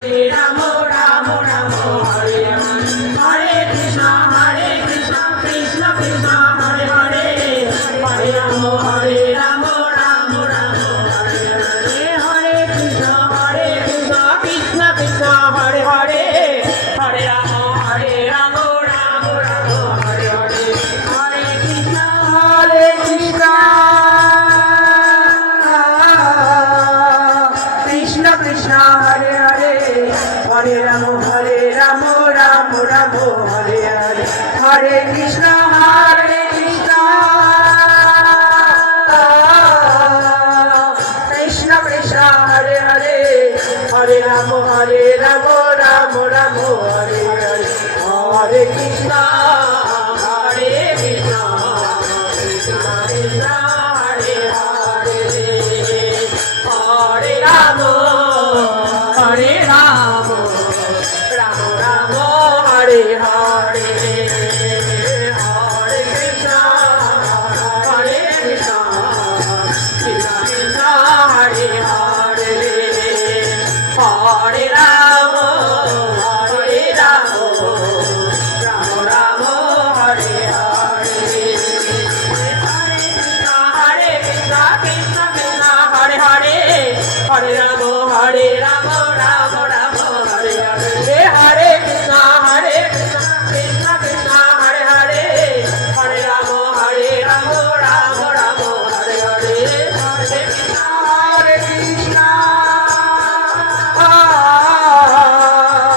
Ramo Ramo Ramo Hare Hare Krishna Krishna Krishna Hare Hare Hare Ramo Ramo Ramo Hare Hare Hare Krishna Krishna Krishna Hare Hare Hare Ramo Ramo Ramo Hare Hare Hare Krishna Krishna Krishna Hare Hare Hare Ramo Ramo Ramo Hare Hare Hare Krishna Krishna Krishna Hare Hare Hare Ramo Ramo Ramo Hare Hare Hare Krishna